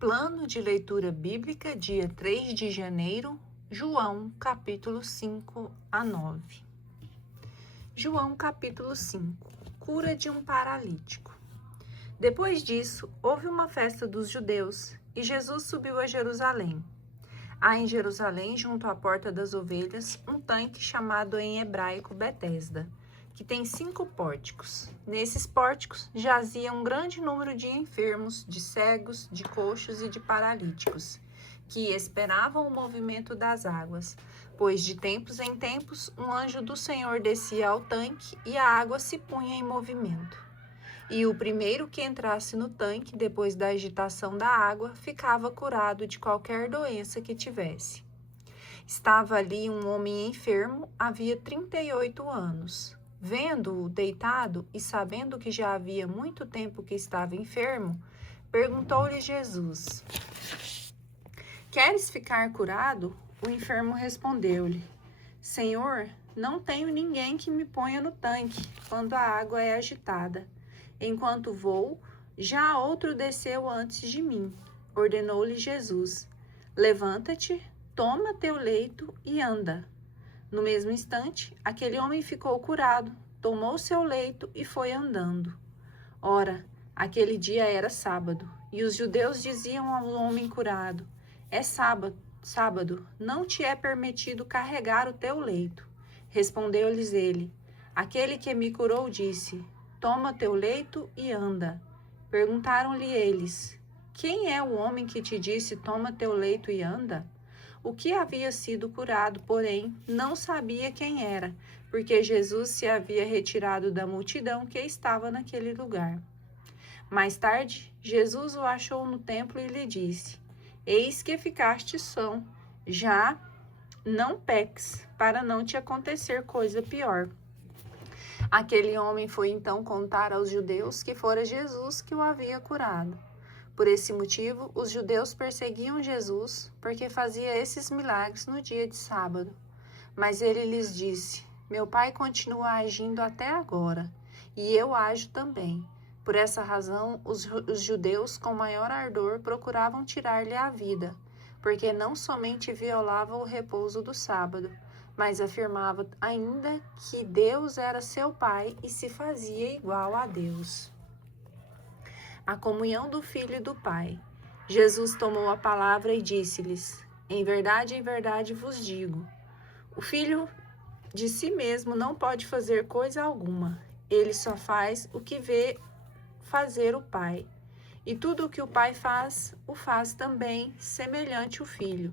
Plano de leitura bíblica, dia 3 de janeiro, João, capítulo 5 a 9. João, capítulo 5. Cura de um paralítico. Depois disso, houve uma festa dos judeus e Jesus subiu a Jerusalém. Há em Jerusalém, junto à Porta das Ovelhas, um tanque chamado em hebraico Betesda, que tem 5 pórticos. Nesses pórticos jazia um grande número de enfermos, de cegos, de coxos e de paralíticos, que esperavam o movimento das águas, pois de tempos em tempos um anjo do Senhor descia ao tanque e a água se punha em movimento. E o primeiro que entrasse no tanque, depois da agitação da água, ficava curado de qualquer doença que tivesse. Estava ali um homem enfermo, havia 38 anos. Vendo-o deitado e sabendo que já havia muito tempo que estava enfermo, perguntou-lhe Jesus: Queres ficar curado? O enfermo respondeu-lhe: Senhor, não tenho ninguém que me ponha no tanque quando a água é agitada. Enquanto vou, já outro desceu antes de mim. Ordenou-lhe Jesus: Levanta-te, toma teu leito e anda. No mesmo instante, aquele homem ficou curado, tomou seu leito e foi andando. Ora, aquele dia era sábado, e os judeus diziam ao homem curado: É sábado, não te é permitido carregar o teu leito. Respondeu-lhes ele: Aquele que me curou disse: Toma teu leito e anda. Perguntaram-lhe eles: Quem é o homem que te disse: Toma teu leito e anda? O que havia sido curado, porém, não sabia quem era, porque Jesus se havia retirado da multidão que estava naquele lugar. Mais tarde, Jesus o achou no templo e lhe disse: Eis que ficaste são, já não peques, para não te acontecer coisa pior. Aquele homem foi então contar aos judeus que fora Jesus que o havia curado. Por esse motivo, os judeus perseguiam Jesus, porque fazia esses milagres no dia de sábado. Mas ele lhes disse: Meu Pai continua agindo até agora, e eu ajo também. Por essa razão, os judeus, com maior ardor, procuravam tirar-lhe a vida, porque não somente violava o repouso do sábado, mas afirmava ainda que Deus era seu Pai e se fazia igual a Deus. A comunhão do Filho e do Pai. Jesus tomou a palavra e disse-lhes: em verdade vos digo, o Filho de si mesmo não pode fazer coisa alguma. Ele só faz o que vê fazer o Pai. E tudo o que o Pai faz, o faz também semelhante o Filho.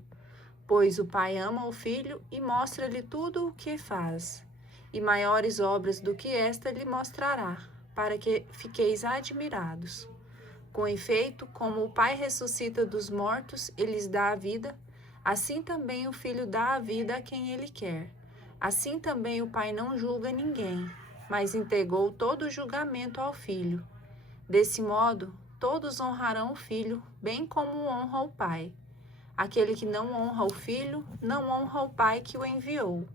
Pois o Pai ama o Filho e mostra-lhe tudo o que faz. E maiores obras do que esta lhe mostrará, para que fiqueis admirados. Com efeito, como o Pai ressuscita dos mortos e lhes dá a vida, assim também o Filho dá a vida a quem ele quer. Assim também o Pai não julga ninguém, mas entregou todo o julgamento ao Filho. Desse modo, todos honrarão o Filho, bem como honra o Pai. Aquele que não honra o Filho, não honra o Pai que o enviou.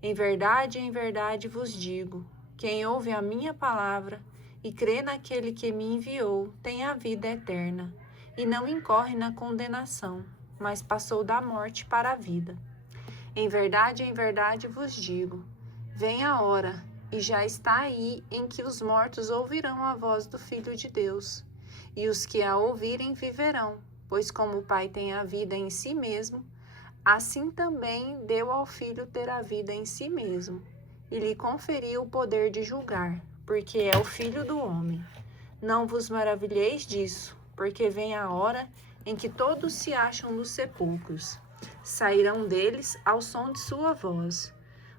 Em verdade vos digo, quem ouve a minha palavra e crê naquele que me enviou, tem a vida eterna, e não incorre na condenação, mas passou da morte para a vida. Em verdade vos digo, vem a hora, e já está aí, em que os mortos ouvirão a voz do Filho de Deus, e os que a ouvirem viverão, pois como o Pai tem a vida em si mesmo, assim também deu ao Filho ter a vida em si mesmo, e lhe conferiu o poder de julgar, porque é o Filho do homem. Não vos maravilheis disso, porque vem a hora em que todos se acham nos sepulcros. Sairão deles ao som de sua voz.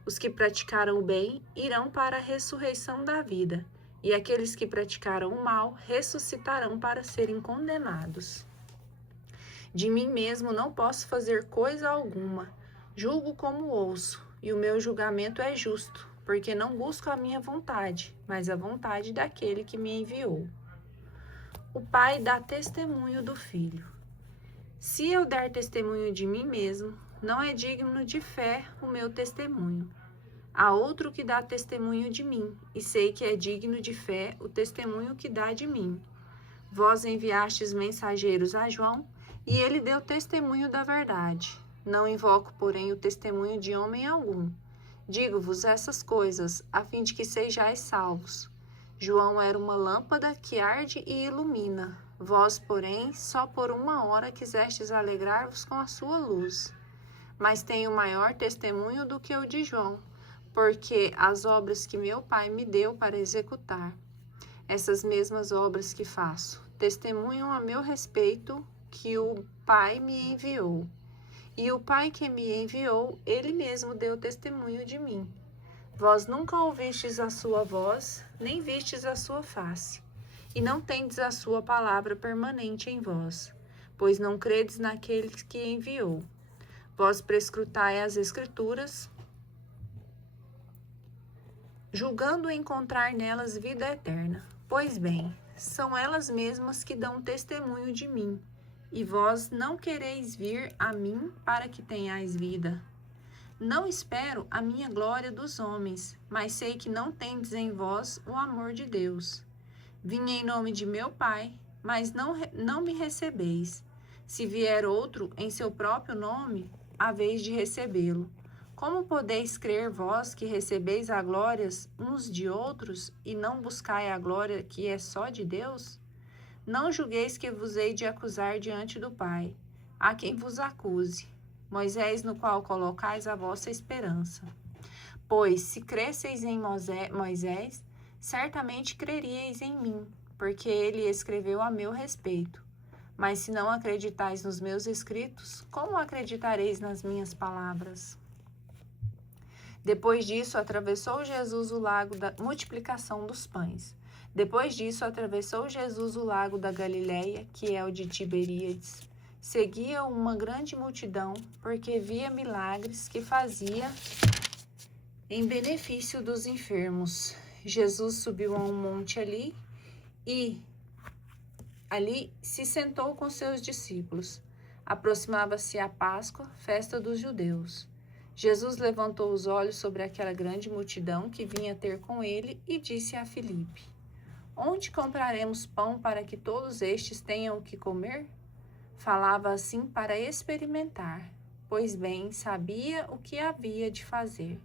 Os que praticaram o bem irão para a ressurreição da vida, e aqueles que praticaram o mal ressuscitarão para serem condenados. De mim mesmo não posso fazer coisa alguma. Julgo como ouço, e o meu julgamento é justo, porque não busco a minha vontade, mas a vontade daquele que me enviou. O Pai dá testemunho do Filho. Se eu der testemunho de mim mesmo, não é digno de fé o meu testemunho. Há outro que dá testemunho de mim, e sei que é digno de fé o testemunho que dá de mim. Vós enviastes mensageiros a João, e ele deu testemunho da verdade. Não invoco, porém, o testemunho de homem algum. Digo-vos essas coisas, a fim de que sejais salvos. João era uma lâmpada que arde e ilumina. Vós, porém, só por uma hora quisestes alegrar-vos com a sua luz. Mas tenho maior testemunho do que o de João, porque as obras que meu Pai me deu para executar, essas mesmas obras que faço, testemunham a meu respeito que o Pai me enviou. E o Pai que me enviou, ele mesmo deu testemunho de mim. Vós nunca ouvistes a sua voz, nem vistes a sua face, e não tendes a sua palavra permanente em vós, pois não credes naquele que enviou. Vós prescrutai as Escrituras, julgando encontrar nelas vida eterna. Pois bem, são elas mesmas que dão testemunho de mim, e vós não quereis vir a mim para que tenhais vida. Não espero a minha glória dos homens, mas sei que não tendes em vós o amor de Deus. Vim em nome de meu Pai, mas não me recebeis. Se vier outro em seu próprio nome, haveis de recebê-lo. Como podeis crer vós que recebeis a glórias uns de outros e não buscai a glória que é só de Deus? Não julgueis que vos hei de acusar diante do Pai. Há quem vos acuse, Moisés, no qual colocais a vossa esperança. Pois, se cresceis em Moisés, certamente creríeis em mim, porque ele escreveu a meu respeito. Mas se não acreditais nos meus escritos, como acreditareis nas minhas palavras? Depois disso, atravessou Jesus o lago da multiplicação dos pães. Depois disso, atravessou Jesus o lago da Galileia, que é o de Tiberíades. Seguia uma grande multidão, porque via milagres que fazia em benefício dos enfermos. Jesus subiu a um monte ali se sentou com seus discípulos. Aproximava-se a Páscoa, festa dos judeus. Jesus levantou os olhos sobre aquela grande multidão que vinha ter com ele e disse a Filipe: Onde compraremos pão para que todos estes tenham o que comer? Falava assim para experimentar, pois bem sabia o que havia de fazer.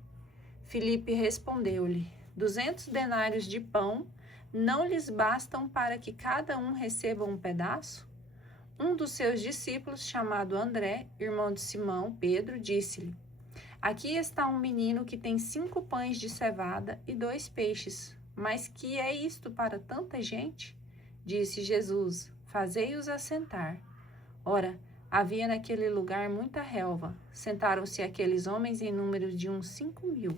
Filipe respondeu-lhe: 200 denários de pão não lhes bastam para que cada um receba um pedaço? Um dos seus discípulos, chamado André, irmão de Simão, Pedro, disse-lhe: Aqui está um menino que tem 5 pães de cevada e 2 peixes. Mas que é isto para tanta gente? Disse Jesus: Fazei-os assentar. Ora, havia naquele lugar muita relva. Sentaram-se aqueles homens em número de uns 5.000.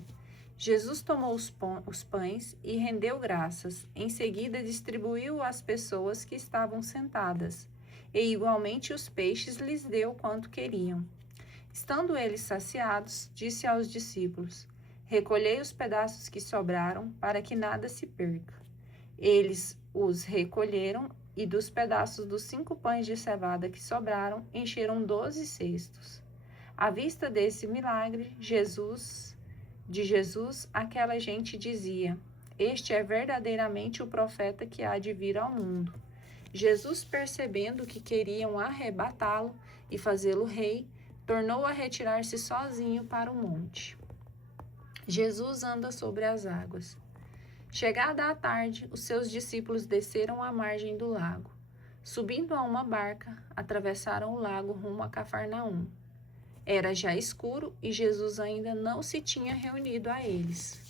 Jesus tomou os pães e rendeu graças. Em seguida, distribuiu às pessoas que estavam sentadas. E igualmente os peixes lhes deu quanto queriam. Estando eles saciados, disse aos discípulos: Recolhei os pedaços que sobraram, para que nada se perca. Eles os recolheram, e dos pedaços dos 5 pães de cevada que sobraram, encheram 12 cestos. À vista desse milagre, de Jesus, aquela gente dizia: Este é verdadeiramente o profeta que há de vir ao mundo. Jesus, percebendo que queriam arrebatá-lo e fazê-lo rei, tornou a retirar-se sozinho para o monte. Jesus anda sobre as águas. Chegada a tarde, os seus discípulos desceram à margem do lago. Subindo a uma barca, atravessaram o lago rumo a Cafarnaum. Era já escuro e Jesus ainda não se tinha reunido a eles.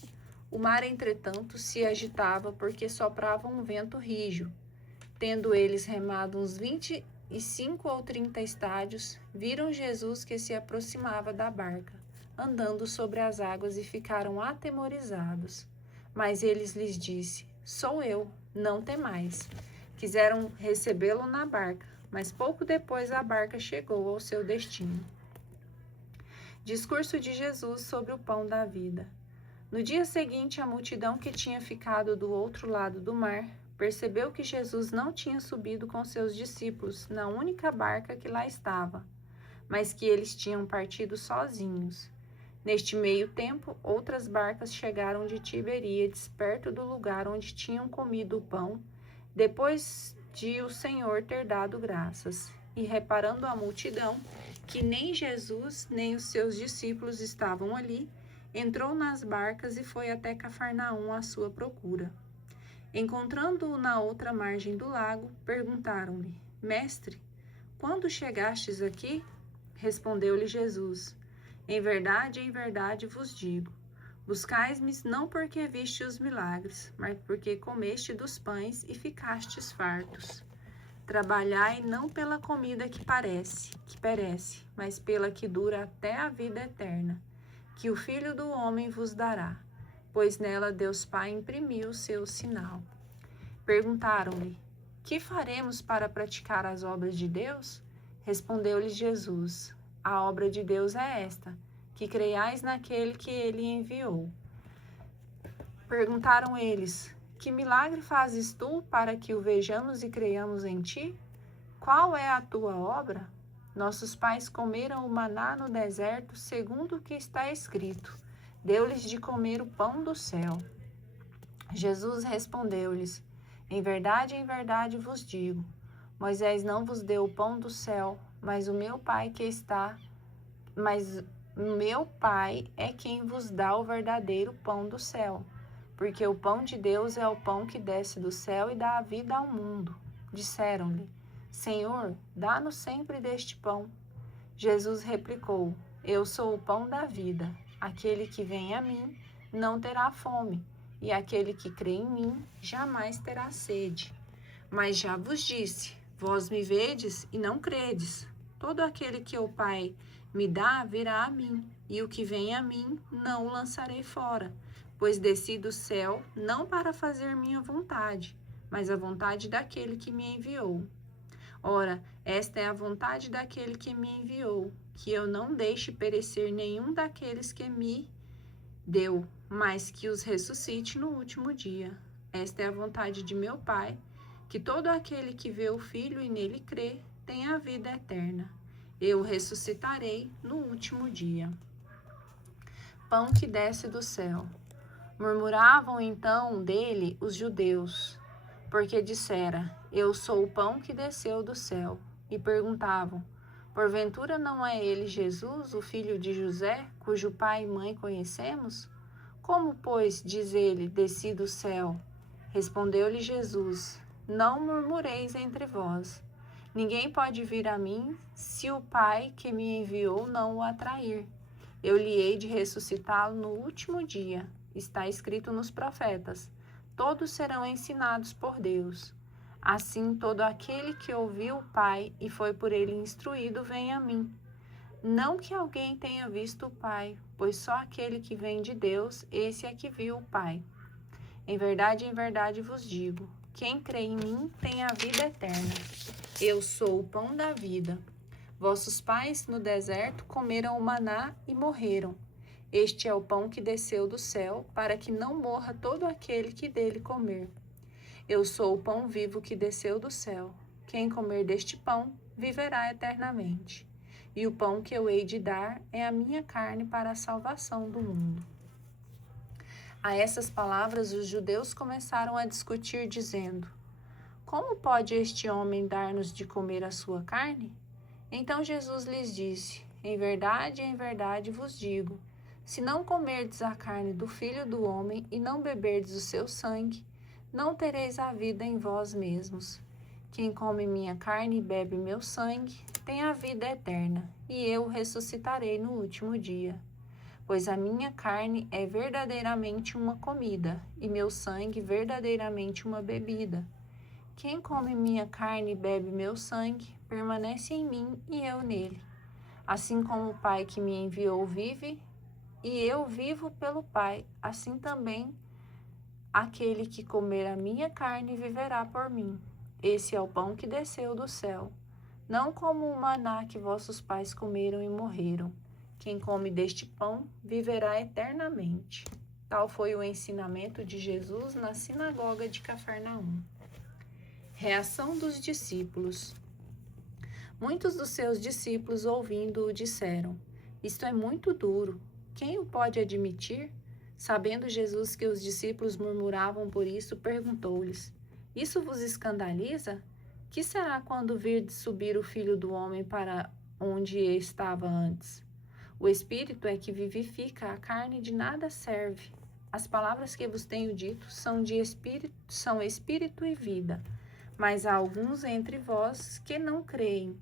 O mar, entretanto, se agitava porque soprava um vento rijo. Tendo eles remado uns 25 ou 30 estádios, viram Jesus que se aproximava da barca, andando sobre as águas, e ficaram atemorizados. Mas eles lhes disse: Sou eu, não temais. Quiseram recebê-lo na barca, mas pouco depois a barca chegou ao seu destino. Discurso de Jesus sobre o pão da vida. No dia seguinte, a multidão que tinha ficado do outro lado do mar percebeu que Jesus não tinha subido com seus discípulos na única barca que lá estava, mas que eles tinham partido sozinhos. Neste meio tempo, outras barcas chegaram de Tiberíades, perto do lugar onde tinham comido o pão, depois de o Senhor ter dado graças. E reparando a multidão, que nem Jesus nem os seus discípulos estavam ali, entrou nas barcas e foi até Cafarnaum à sua procura. Encontrando-o na outra margem do lago, perguntaram-lhe: Mestre, quando chegastes aqui? Respondeu-lhe Jesus: em verdade vos digo, buscais-me não porque viste os milagres, mas porque comeste dos pães e ficastes fartos. Trabalhai não pela comida que perece, mas pela que dura até a vida eterna, que o Filho do Homem vos dará, pois nela Deus Pai imprimiu o seu sinal. Perguntaram-lhe: que faremos para praticar as obras de Deus? Respondeu-lhes Jesus: a obra de Deus é esta, que creiais naquele que ele enviou. Perguntaram eles: que milagre fazes tu para que o vejamos e creiamos em ti? Qual é a tua obra? Nossos pais comeram o maná no deserto, segundo o que está escrito: deu-lhes de comer o pão do céu. Jesus respondeu-lhes: em verdade vos digo, Moisés não vos deu o pão do céu, mas o meu Pai é quem vos dá o verdadeiro pão do céu, porque o pão de Deus é o pão que desce do céu e dá a vida ao mundo. Disseram-lhe: Senhor, dá-nos sempre deste pão. Jesus replicou: eu sou o pão da vida. Aquele que vem a mim não terá fome, e aquele que crê em mim jamais terá sede. Mas já vos disse, vós me vedes e não credes. Todo aquele que o Pai me dá virá a mim, e o que vem a mim não o lançarei fora, pois desci do céu não para fazer minha vontade, mas a vontade daquele que me enviou. Ora, esta é a vontade daquele que me enviou, que eu não deixe perecer nenhum daqueles que me deu, mas que os ressuscite no último dia. Esta é a vontade de meu Pai, que todo aquele que vê o Filho e nele crê, tenha a vida eterna. Eu o ressuscitarei no último dia. Pão que desce do céu. Murmuravam então dele os judeus, porque dissera: eu sou o pão que desceu do céu. E perguntavam: porventura não é ele Jesus, o filho de José, cujo pai e mãe conhecemos? Como, pois, diz ele, desci do céu? Respondeu-lhe Jesus: não murmureis entre vós. Ninguém pode vir a mim se o Pai que me enviou não o atrair. Eu lhe hei de ressuscitá-lo no último dia. Está escrito nos profetas: todos serão ensinados por Deus. Assim, todo aquele que ouviu o Pai e foi por ele instruído, vem a mim. Não que alguém tenha visto o Pai, pois só aquele que vem de Deus, esse é que viu o Pai. Em verdade vos digo, quem crê em mim tem a vida eterna. Eu sou o pão da vida. Vossos pais no deserto comeram o maná e morreram. Este é o pão que desceu do céu, para que não morra todo aquele que dele comer. Eu sou o pão vivo que desceu do céu. Quem comer deste pão, viverá eternamente. E o pão que eu hei de dar é a minha carne para a salvação do mundo. A essas palavras, os judeus começaram a discutir, dizendo: como pode este homem dar-nos de comer a sua carne? Então Jesus lhes disse: em verdade vos digo, se não comerdes a carne do Filho do Homem e não beberdes o seu sangue, não tereis a vida em vós mesmos. Quem come minha carne e bebe meu sangue, tem a vida eterna, e eu o ressuscitarei no último dia. Pois a minha carne é verdadeiramente uma comida, e meu sangue verdadeiramente uma bebida. Quem come minha carne e bebe meu sangue, permanece em mim e eu nele. Assim como o Pai que me enviou vive, e eu vivo pelo Pai, assim também aquele que comer a minha carne viverá por mim. Esse é o pão que desceu do céu, não como o maná que vossos pais comeram e morreram. Quem come deste pão viverá eternamente. Tal foi o ensinamento de Jesus na sinagoga de Cafarnaum. Reação dos discípulos. Muitos dos seus discípulos, ouvindo-o, disseram: isto é muito duro. Quem o pode admitir? Sabendo Jesus que os discípulos murmuravam por isso, perguntou-lhes: isso vos escandaliza? Que será quando virdes subir o Filho do Homem para onde estava antes? O Espírito é que vivifica, a carne de nada serve. As palavras que vos tenho dito são espírito e vida. Mas há alguns entre vós que não creem.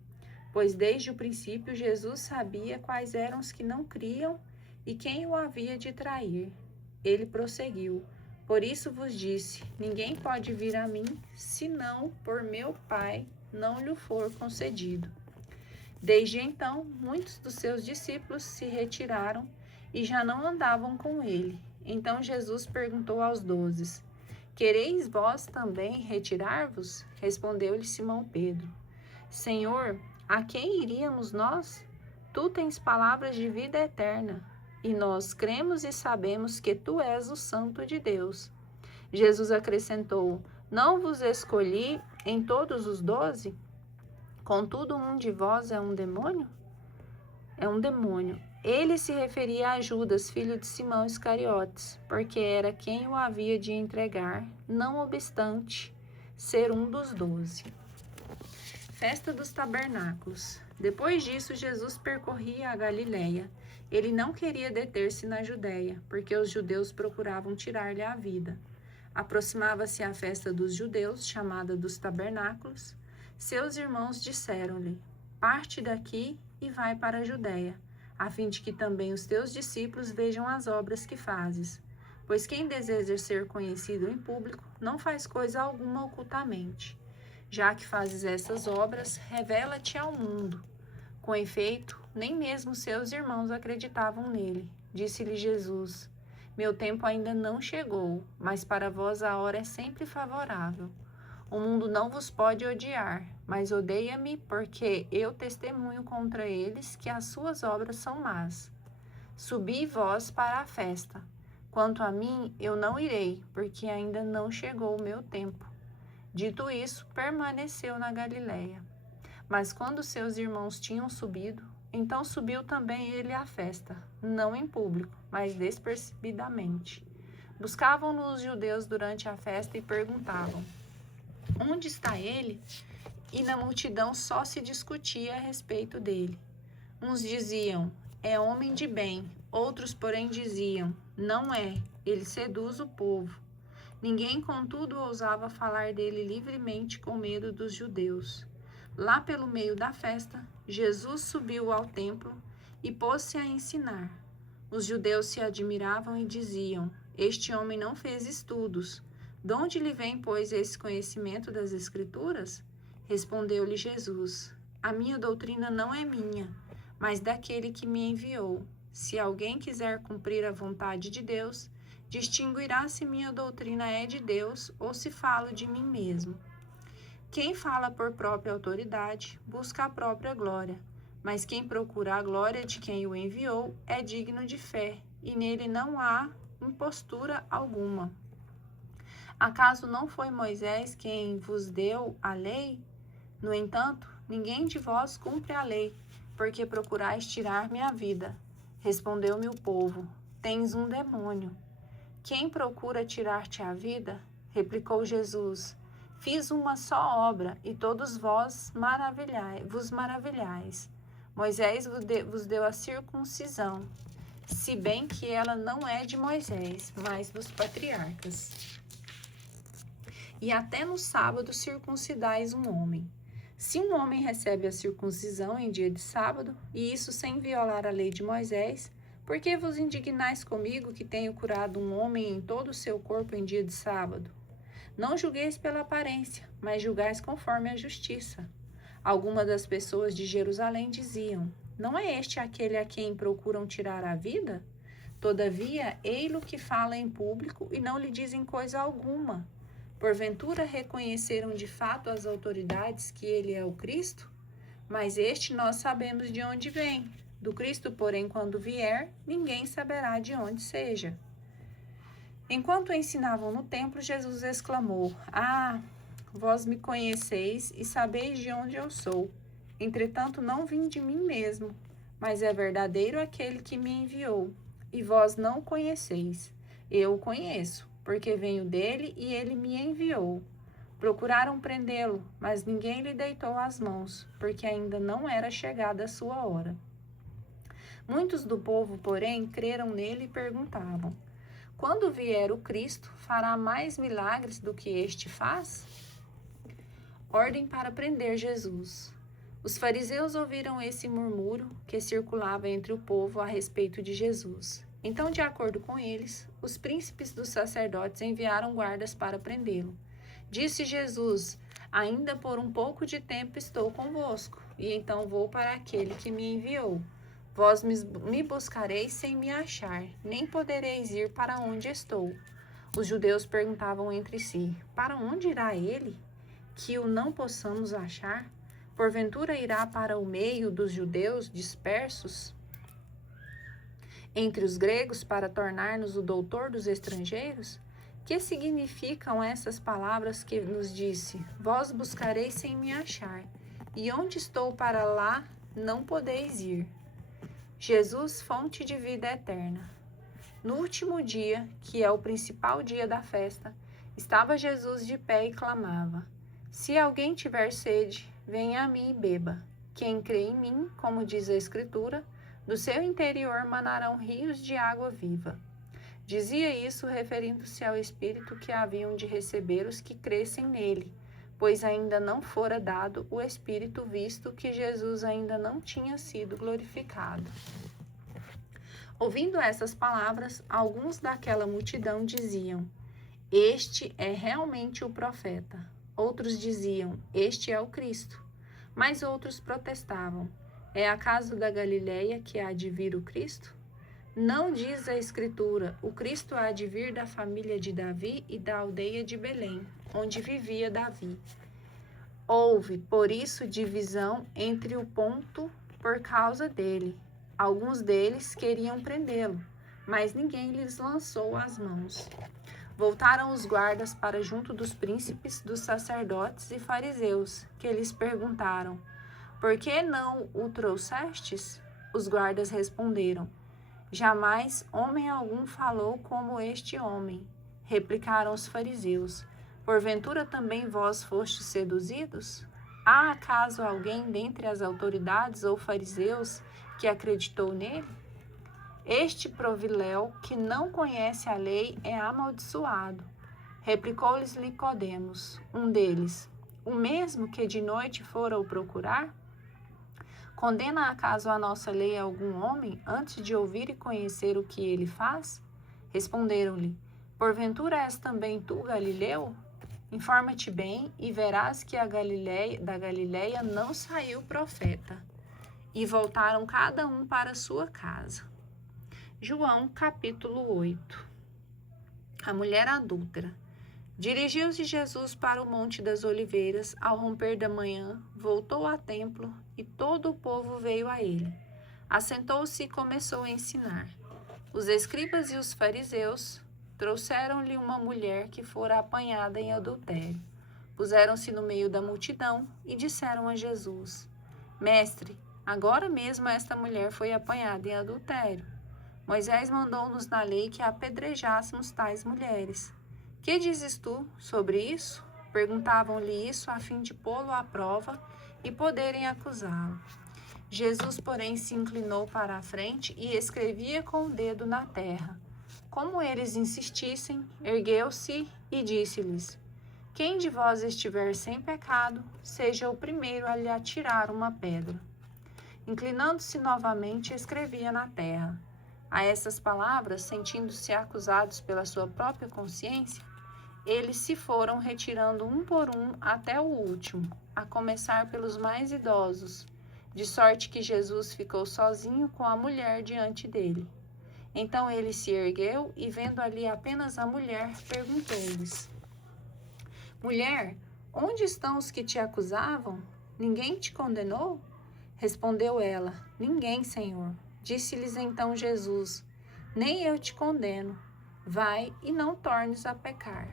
Pois desde o princípio Jesus sabia quais eram os que não criam e quem o havia de trair. Ele prosseguiu: por isso vos disse, ninguém pode vir a mim, senão por meu Pai não lhe for concedido. Desde então, muitos dos seus discípulos se retiraram e já não andavam com ele. Então Jesus perguntou aos 12, quereis vós também retirar-vos? Respondeu-lhe Simão Pedro, Senhor, a quem iríamos nós? Tu tens palavras de vida eterna, e nós cremos e sabemos que tu és o Santo de Deus. Jesus acrescentou, não vos escolhi em todos os 12? Contudo, um de vós é um demônio? É um demônio. Ele se referia a Judas, filho de Simão Iscariotes, porque era quem o havia de entregar, não obstante ser um dos 12. Festa dos Tabernáculos. Depois disso, Jesus percorria a Galiléia. Ele não queria deter-se na Judéia, porque os judeus procuravam tirar-lhe a vida. Aproximava-se a festa dos judeus, chamada dos Tabernáculos. Seus irmãos disseram-lhe, parte daqui e vai para a Judéia, a fim de que também os teus discípulos vejam as obras que fazes. Pois quem deseja ser conhecido em público, não faz coisa alguma ocultamente. Já que fazes essas obras, revela-te ao mundo. Com efeito, nem mesmo seus irmãos acreditavam nele. Disse-lhe Jesus, meu tempo ainda não chegou, mas para vós a hora é sempre favorável. O mundo não vos pode odiar, mas odeia-me porque eu testemunho contra eles que as suas obras são más. Subi vós para a festa. Quanto a mim, eu não irei, porque ainda não chegou o meu tempo. Dito isso, permaneceu na Galiléia. Mas quando seus irmãos tinham subido, então subiu também ele à festa, não em público, mas despercebidamente. Buscavam-no os judeus durante a festa e perguntavam, onde está ele? E na multidão só se discutia a respeito dele. Uns diziam, é homem de bem. Outros, porém, diziam, não é, ele seduz o povo. Ninguém, contudo, ousava falar dele livremente com medo dos judeus. Lá pelo meio da festa, Jesus subiu ao templo e pôs-se a ensinar. Os judeus se admiravam e diziam, este homem não fez estudos. De onde lhe vem, pois, esse conhecimento das Escrituras? Respondeu-lhe Jesus, a minha doutrina não é minha, mas daquele que me enviou. Se alguém quiser cumprir a vontade de Deus, distinguirá se minha doutrina é de Deus ou se falo de mim mesmo. Quem fala por própria autoridade, busca a própria glória, mas quem procura a glória de quem o enviou é digno de fé, e nele não há impostura alguma. Acaso não foi Moisés quem vos deu a lei? No entanto, ninguém de vós cumpre a lei, porque procurais tirar-me a vida. Respondeu-me o povo, tens um demônio. Quem procura tirar-te a vida? Replicou Jesus, fiz uma só obra, e todos vós vos maravilhais. Moisés vos deu a circuncisão, se bem que ela não é de Moisés, mas dos patriarcas. E até no sábado circuncidais um homem. Se um homem recebe a circuncisão em dia de sábado, e isso sem violar a lei de Moisés, por que vos indignais comigo que tenho curado um homem em todo o seu corpo em dia de sábado? Não julgueis pela aparência, mas julgais conforme a justiça. Algumas das pessoas de Jerusalém diziam, não é este aquele a quem procuram tirar a vida? Todavia, ei-lo que fala em público e não lhe dizem coisa alguma. Porventura reconheceram de fato as autoridades que ele é o Cristo? Mas este nós sabemos de onde vem. Do Cristo, porém, quando vier, ninguém saberá de onde seja. Enquanto ensinavam no templo, Jesus exclamou, ah, vós me conheceis e sabeis de onde eu sou. Entretanto, não vim de mim mesmo, mas é verdadeiro aquele que me enviou. E vós não o conheceis. Eu o conheço, porque venho dele e ele me enviou. Procuraram prendê-lo, mas ninguém lhe deitou as mãos, porque ainda não era chegada a sua hora. Muitos do povo, porém, creram nele e perguntavam: quando vier o Cristo, fará mais milagres do que este faz? Ordem para prender Jesus. Os fariseus ouviram esse murmúrio que circulava entre o povo a respeito de Jesus. Então, de acordo com eles, os príncipes dos sacerdotes enviaram guardas para prendê-lo. Disse Jesus: ainda por um pouco de tempo estou convosco, e então vou para aquele que me enviou. Vós me buscareis sem me achar, nem podereis ir para onde estou. Os judeus perguntavam entre si: para onde irá ele, que o não possamos achar? Porventura irá para o meio dos judeus dispersos entre os gregos para tornar-nos o doutor dos estrangeiros? Que significam essas palavras que nos disse: vós buscareis sem me achar, e onde estou para lá não podeis ir? Jesus, fonte de vida eterna. No último dia, que é o principal dia da festa, estava Jesus de pé e clamava: se alguém tiver sede, venha a mim e beba. Quem crê em mim, como diz a Escritura, do seu interior manarão rios de água viva. Dizia isso referindo-se ao Espírito que haviam de receber os que crescem nele, pois ainda não fora dado o Espírito, visto que Jesus ainda não tinha sido glorificado. Ouvindo essas palavras, alguns daquela multidão diziam: este é realmente o profeta. Outros diziam: este é o Cristo. Mas outros protestavam: é acaso da Galileia que há de vir o Cristo? Não diz a Escritura: o Cristo há de vir da família de Davi e da aldeia de Belém, onde vivia Davi. Houve, por isso, divisão entre o povo por causa dele. Alguns deles queriam prendê-lo, mas ninguém lhes lançou as mãos. Voltaram os guardas para junto dos príncipes, dos sacerdotes e fariseus, que lhes perguntaram: por que não o trouxestes? Os guardas responderam: jamais homem algum falou como este homem. Replicaram os fariseus: porventura também vós fostes seduzidos? Há acaso alguém dentre as autoridades ou fariseus que acreditou nele? Este proviléu, que não conhece a lei, é amaldiçoado. Replicou-lhes Nicodemos, um deles: o mesmo que de noite fora o procurar? Condena acaso a nossa lei algum homem antes de ouvir e conhecer o que ele faz? Responderam-lhe: porventura és também tu Galileu? Informa-te bem e verás que da Galileia não saiu profeta. E voltaram cada um para sua casa. João capítulo 8. A mulher adúltera. Dirigiu-se Jesus para o Monte das Oliveiras. Ao romper da manhã, voltou ao templo e todo o povo veio a ele. Assentou-se e começou a ensinar. Os escribas e os fariseus trouxeram-lhe uma mulher que fora apanhada em adultério. Puseram-se no meio da multidão e disseram a Jesus: mestre, agora mesmo esta mulher foi apanhada em adultério. Moisés mandou-nos na lei que apedrejássemos tais mulheres. Que dizes tu sobre isso? Perguntavam-lhe isso a fim de pô-lo à prova e poderem acusá-lo. Jesus, porém, se inclinou para a frente e escrevia com o dedo na terra. Como eles insistissem, ergueu-se e disse-lhes: quem de vós estiver sem pecado, seja o primeiro a lhe atirar uma pedra. Inclinando-se novamente, escrevia na terra. A essas palavras, sentindo-se acusados pela sua própria consciência, eles se foram retirando um por um até o último, a começar pelos mais idosos, de sorte que Jesus ficou sozinho com a mulher diante dele. Então ele se ergueu e, vendo ali apenas a mulher, perguntou-lhes: mulher, onde estão os que te acusavam? Ninguém te condenou? Respondeu ela: ninguém, Senhor. Disse-lhes então Jesus: nem eu te condeno. Vai e não tornes a pecar.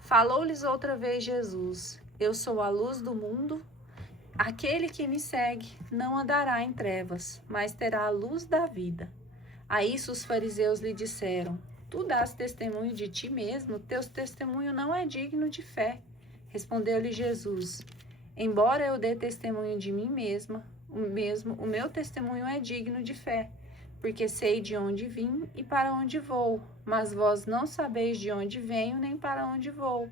Falou-lhes outra vez Jesus: eu sou a luz do mundo. Aquele que me segue não andará em trevas, mas terá a luz da vida. A isso os fariseus lhe disseram: Tu dás testemunho de ti mesmo, teu testemunho não é digno de fé. Respondeu-lhe Jesus: embora eu dê testemunho de mim mesma, o meu testemunho é digno de fé, porque sei de onde vim e para onde vou, mas vós não sabeis de onde venho nem para onde vou.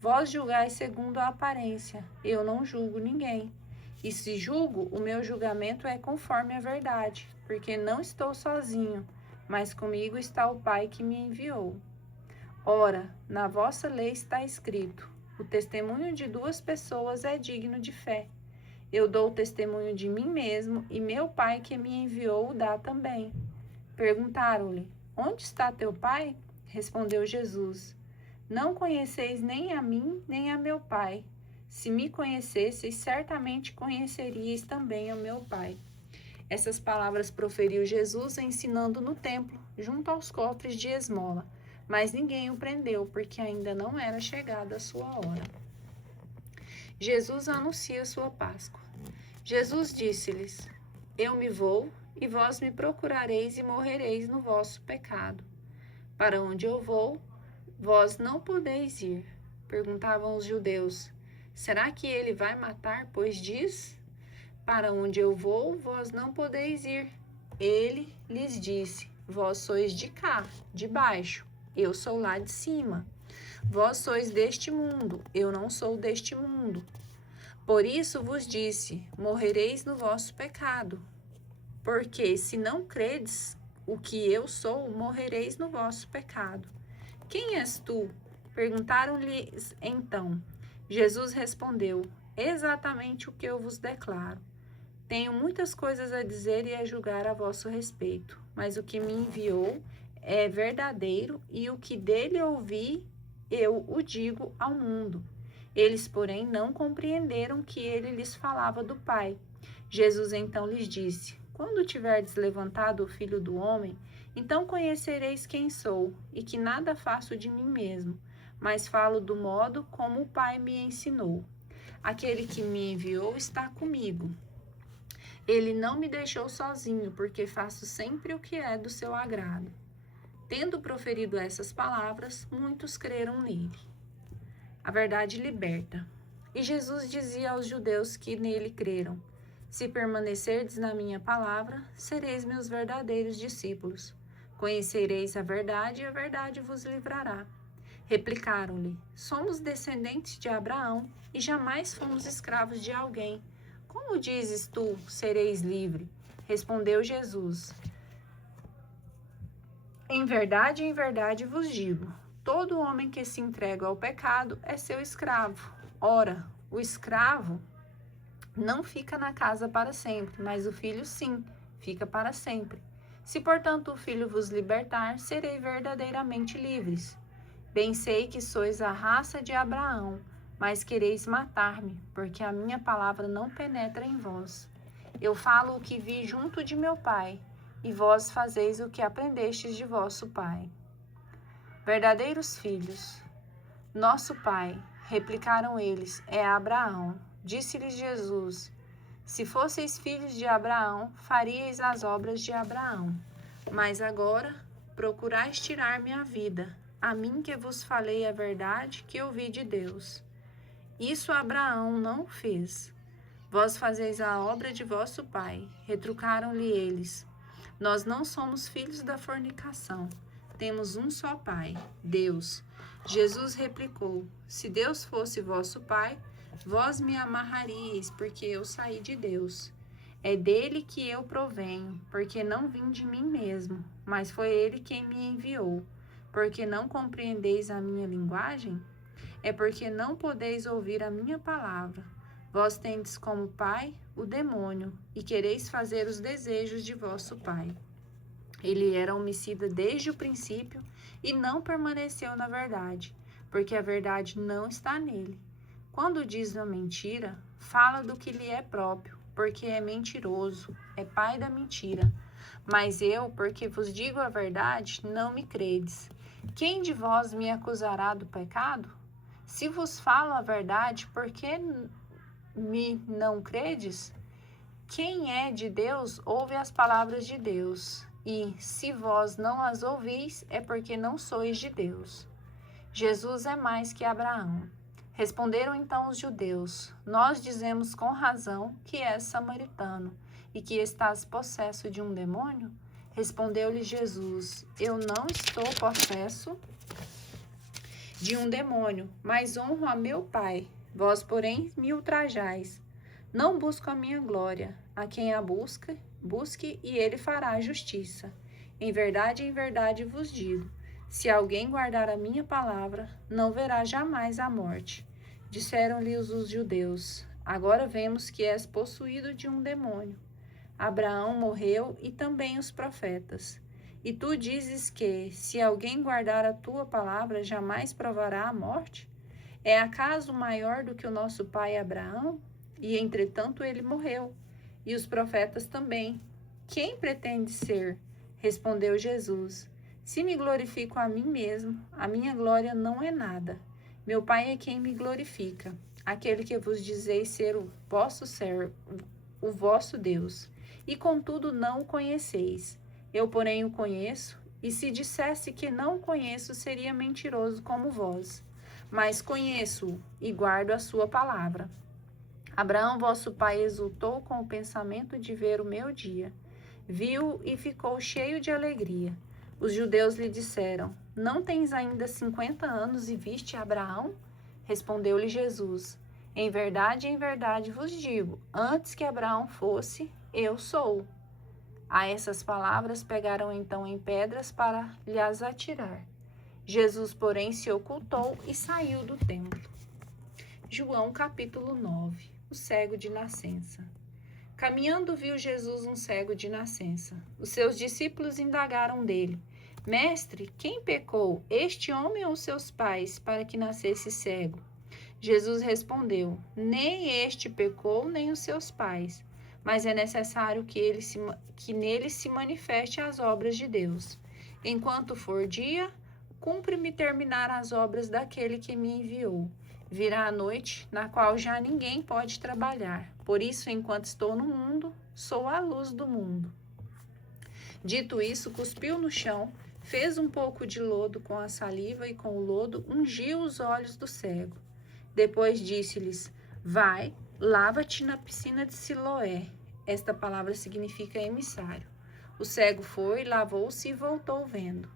Vós julgais segundo a aparência, eu não julgo ninguém. E se julgo, o meu julgamento é conforme a verdade, porque não estou sozinho, mas comigo está o Pai que me enviou. Ora, na vossa lei está escrito: o testemunho de duas pessoas é digno de fé. Eu dou testemunho de mim mesmo, e meu Pai que me enviou o dá também. Perguntaram-lhe: onde está teu Pai? Respondeu Jesus: não conheceis nem a mim, nem a meu Pai. Se me conhecesseis, certamente conheceríeis também o meu Pai. Essas palavras proferiu Jesus ensinando no templo, junto aos cofres de esmola. Mas ninguém o prendeu, porque ainda não era chegada a sua hora. Jesus anuncia sua Páscoa. Jesus disse-lhes: eu me vou, e vós me procurareis e morrereis no vosso pecado. Para onde eu vou, vós não podeis ir. Perguntavam os judeus: será que ele vai matar, pois diz: para onde eu vou, vós não podeis ir? Ele lhes disse: vós sois de cá, de baixo, eu sou lá de cima. Vós sois deste mundo, eu não sou deste mundo. Por isso vos disse: morrereis no vosso pecado. Porque se não credes o que eu sou, morrereis no vosso pecado. Quem és tu? Perguntaram-lhes então. Jesus respondeu: exatamente o que eu vos declaro. Tenho muitas coisas a dizer e a julgar a vosso respeito, mas o que me enviou é verdadeiro, e o que dele ouvi, eu o digo ao mundo. Eles, porém, não compreenderam que ele lhes falava do Pai. Jesus então lhes disse: quando tiverdes levantado o Filho do Homem, então conhecereis quem sou, e que nada faço de mim mesmo, mas falo do modo como o Pai me ensinou. Aquele que me enviou está comigo. Ele não me deixou sozinho, porque faço sempre o que é do seu agrado. Tendo proferido essas palavras, muitos creram nele. A verdade liberta. E Jesus dizia aos judeus que nele creram: se permanecerdes na minha palavra, sereis meus verdadeiros discípulos. Conhecereis a verdade, e a verdade vos livrará. Replicaram-lhe: somos descendentes de Abraão e jamais fomos escravos de alguém. Como dizes tu, sereis livre? Respondeu Jesus: em verdade vos digo, todo homem que se entrega ao pecado é seu escravo. Ora, o escravo não fica na casa para sempre, mas o filho sim, fica para sempre. Se, portanto, o Filho vos libertar, serei verdadeiramente livres. Bem sei que sois a raça de Abraão, mas quereis matar-me, porque a minha palavra não penetra em vós. Eu falo o que vi junto de meu Pai, e vós fazeis o que aprendestes de vosso pai. Verdadeiros filhos. Nosso pai, replicaram eles, é Abraão. Disse-lhes Jesus: se fosseis filhos de Abraão, faríeis as obras de Abraão. Mas agora procurais tirar-me a vida, a mim que vos falei a verdade que ouvi de Deus. Isso Abraão não o fez. Vós fazeis a obra de vosso pai. Retrucaram-lhe eles: nós não somos filhos da fornicação. Temos um só pai, Deus. Jesus replicou: se Deus fosse vosso pai, vós me amarraríeis, porque eu saí de Deus. É dele que eu provenho, porque não vim de mim mesmo, mas foi ele quem me enviou. Porque não compreendeis a minha linguagem? É porque não podeis ouvir a minha palavra. Vós tendes como pai o demônio, e quereis fazer os desejos de vosso pai. Ele era homicida desde o princípio e não permaneceu na verdade, porque a verdade não está nele. Quando diz a mentira, fala do que lhe é próprio, porque é mentiroso, é pai da mentira. Mas eu, porque vos digo a verdade, não me credes. Quem de vós me acusará do pecado? Se vos falo a verdade, por que me não credes? Quem é de Deus, ouve as palavras de Deus. e, se vós não as ouvis, é porque não sois de Deus. Jesus é mais que Abraão. Responderam então os judeus: Nós dizemos com razão que és samaritano e que estás possesso de um demônio? Respondeu-lhe Jesus: Eu não estou possesso de um demônio, mas honro a meu Pai. Vós, porém, me ultrajais. Não busco a minha glória. A quem a busque, e ele fará justiça. Em verdade vos digo: se alguém guardar a minha palavra, não verá jamais a morte. Disseram-lhe os judeus: Agora vemos que és possuído de um demônio. Abraão morreu e também os profetas. E tu dizes que, se alguém guardar a tua palavra, jamais provará a morte? É acaso maior do que o nosso pai Abraão? E entretanto ele morreu, e os profetas também. Quem pretende ser? Respondeu Jesus: Se me glorifico a mim mesmo, a minha glória não é nada. Meu Pai é quem me glorifica, aquele que vos dizeis ser o vosso servo, o vosso Deus. E contudo não o conheceis. Eu, porém, o conheço, e se dissesse que não o conheço, seria mentiroso como vós. Mas conheço-o e guardo a sua palavra. Abraão, vosso pai, exultou com o pensamento de ver o meu dia. Viu e ficou cheio de alegria. Os judeus lhe disseram: Não tens ainda 50 anos e viste Abraão? Respondeu-lhe Jesus: em verdade vos digo, antes que Abraão fosse, eu sou. A essas palavras pegaram então em pedras para lhes atirar. Jesus, porém, se ocultou e saiu do templo. João capítulo 9. O cego de nascença. Caminhando viu Jesus um cego de nascença. Os seus discípulos indagaram dele: Mestre, quem pecou, este homem ou seus pais, para que nascesse cego? Jesus respondeu: Nem este pecou, nem os seus pais, mas é necessário que nele se manifeste as obras de Deus. Enquanto for dia, cumpre-me terminar as obras daquele que me enviou. Virá a noite, na qual já ninguém pode trabalhar. Por isso, enquanto estou no mundo, sou a luz do mundo. Dito isso, cuspiu no chão, fez um pouco de lodo com a saliva e com o lodo ungiu os olhos do cego. Depois disse-lhes: Vai, lava-te na piscina de Siloé. Esta palavra significa emissário. O cego foi, lavou-se e voltou vendo.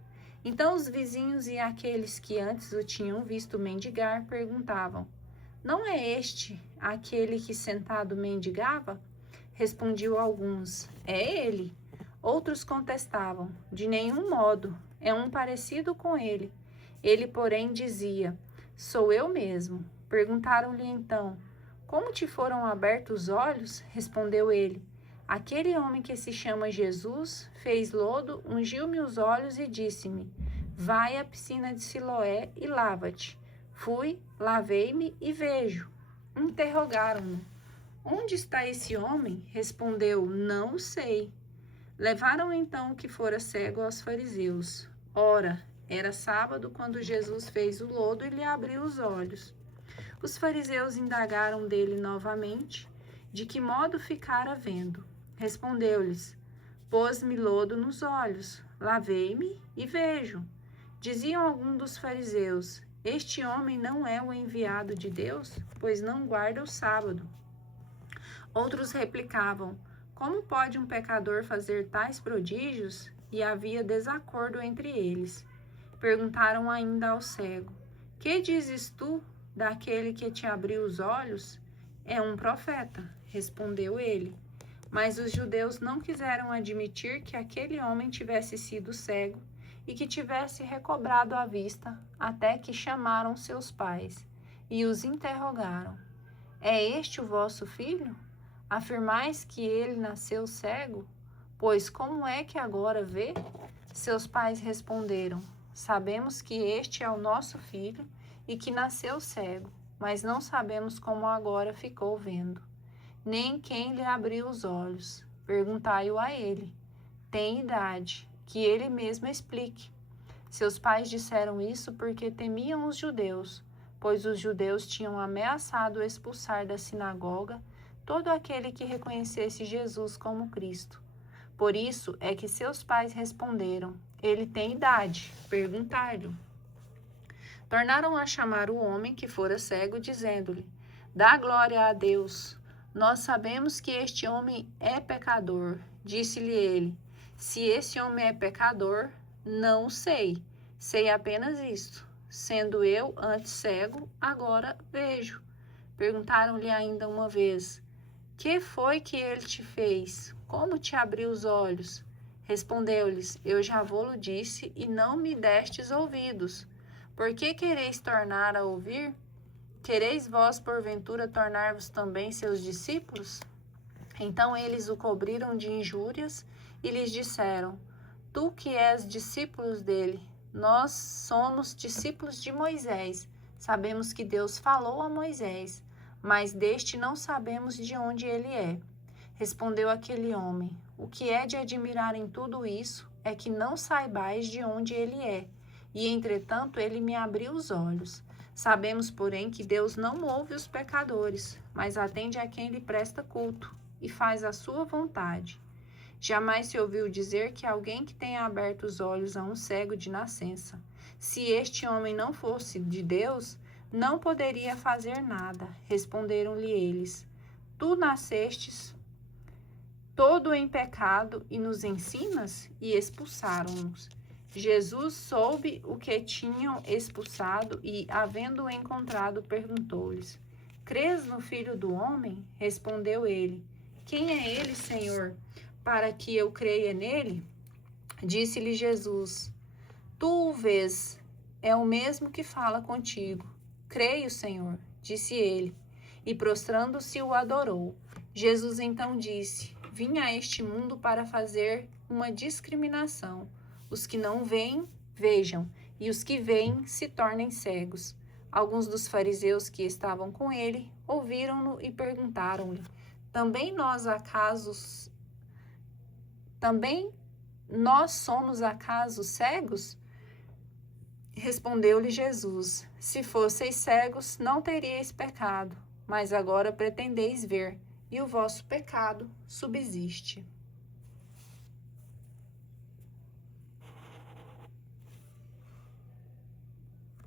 Então os vizinhos e aqueles que antes o tinham visto mendigar perguntavam: Não é este aquele que sentado mendigava? Respondiam alguns: É ele. Outros contestavam: De nenhum modo, é um parecido com ele. Ele, porém, dizia: Sou eu mesmo. Perguntaram-lhe então: Como te foram abertos os olhos? Respondeu ele: Aquele homem que se chama Jesus fez lodo, ungiu-me os olhos e disse-me: Vai à piscina de Siloé e lava-te. Fui, lavei-me e vejo. Interrogaram-no: Onde está esse homem? Respondeu: Não o sei. Levaram então o que fora cego aos fariseus. Ora, era sábado quando Jesus fez o lodo e lhe abriu os olhos. Os fariseus indagaram dele novamente, de que modo ficara vendo. Respondeu-lhes: Pôs-me lodo nos olhos, lavei-me e vejo. Diziam alguns dos fariseus: Este homem não é o enviado de Deus, pois não guarda o sábado. Outros replicavam: Como pode um pecador fazer tais prodígios? E havia desacordo entre eles. Perguntaram ainda ao cego: Que dizes tu daquele que te abriu os olhos? É um profeta, respondeu ele. Mas os judeus não quiseram admitir que aquele homem tivesse sido cego e que tivesse recobrado a vista, até que chamaram seus pais e os interrogaram: É este o vosso filho? Afirmais que ele nasceu cego? Pois como é que agora vê? Seus pais responderam: Sabemos que este é o nosso filho e que nasceu cego, mas não sabemos como agora ficou vendo, nem quem lhe abriu os olhos. Perguntai-o a ele. Tem idade, que ele mesmo explique. Seus pais disseram isso porque temiam os judeus, pois os judeus tinham ameaçado expulsar da sinagoga todo aquele que reconhecesse Jesus como Cristo. Por isso é que seus pais responderam: ele tem idade, perguntai-lhe. Tornaram a chamar o homem que fora cego, dizendo-lhe: dá glória a Deus. Nós sabemos que este homem é pecador. Disse-lhe ele: se esse homem é pecador, não o sei. Sei apenas isto: sendo eu antes cego, agora vejo. Perguntaram-lhe ainda uma vez: que foi que ele te fez? Como te abriu os olhos? Respondeu-lhes: eu já vô-lo disse, e não me destes ouvidos. Por que quereis tornar a ouvir? Quereis vós, porventura, tornar-vos também seus discípulos? Então eles o cobriram de injúrias e lhes disseram: tu que és discípulos dele, nós somos discípulos de Moisés. Sabemos que Deus falou a Moisés, mas deste não sabemos de onde ele é. Respondeu aquele homem: o que é de admirar em tudo isso é que não saibais de onde ele é. E, entretanto, ele me abriu os olhos. Sabemos, porém, que Deus não ouve os pecadores, mas atende a quem lhe presta culto e faz a sua vontade. Jamais se ouviu dizer que alguém que tenha aberto os olhos a um cego de nascença. Se este homem não fosse de Deus, não poderia fazer nada. Responderam-lhe eles: tu nascestes todo em pecado e nos ensinas? E expulsaram-nos. Jesus soube o que tinham expulsado e, havendo-o encontrado, perguntou-lhes: crês no Filho do Homem? Respondeu ele: quem é ele, Senhor, para que eu creia nele? Disse-lhe Jesus: tu o vês, é o mesmo que fala contigo. Creio, Senhor, disse ele, e prostrando-se o adorou. Jesus então disse: vim a este mundo para fazer uma discriminação. Os que não veem, vejam, e os que veem se tornem cegos. Alguns dos fariseus que estavam com ele ouviram-no e perguntaram-lhe: Também nós somos acaso cegos? Respondeu-lhe Jesus: se fosseis cegos, não teríeis pecado, mas agora pretendeis ver, e o vosso pecado subsiste.